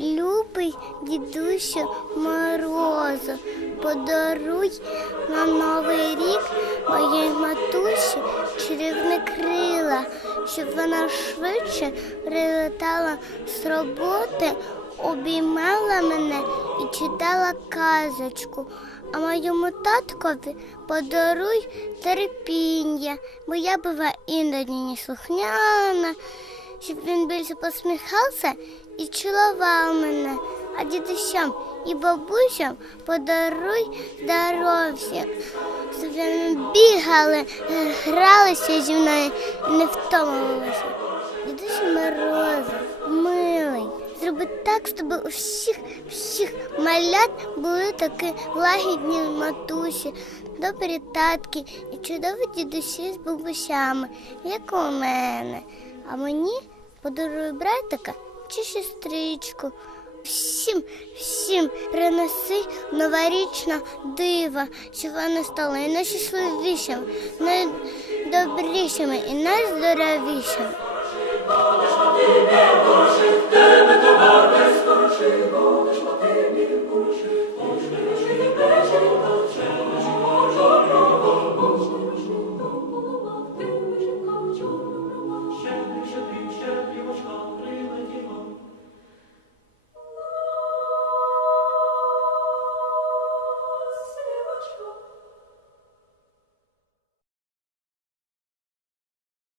Любий дідусю морозу, подаруй на новий рік моїй матусі чарівне крила, щоб вона швидше прилетала з роботи, обіймала мене і читала казочку. А моєму таткові подаруй терпіння, бо я бува іноді неслухняна, щоб він більше посміхався і цілував мене. А дідусям і бабусям подаруй здоров'я, щоб вони бігали, гралися зі мною і не втомилися. Дідусю Морозов, милий, зроби так, щоб у всіх, всіх малят були такі лагідні матусі, добрі татки і чудові дідусі з бабусями, як у мене. А мені подаруй братика чи сестричку. Всім, всім принеси новорічне диво, щоб вони стали найщасливішими, найдобрішими і найздоровішими.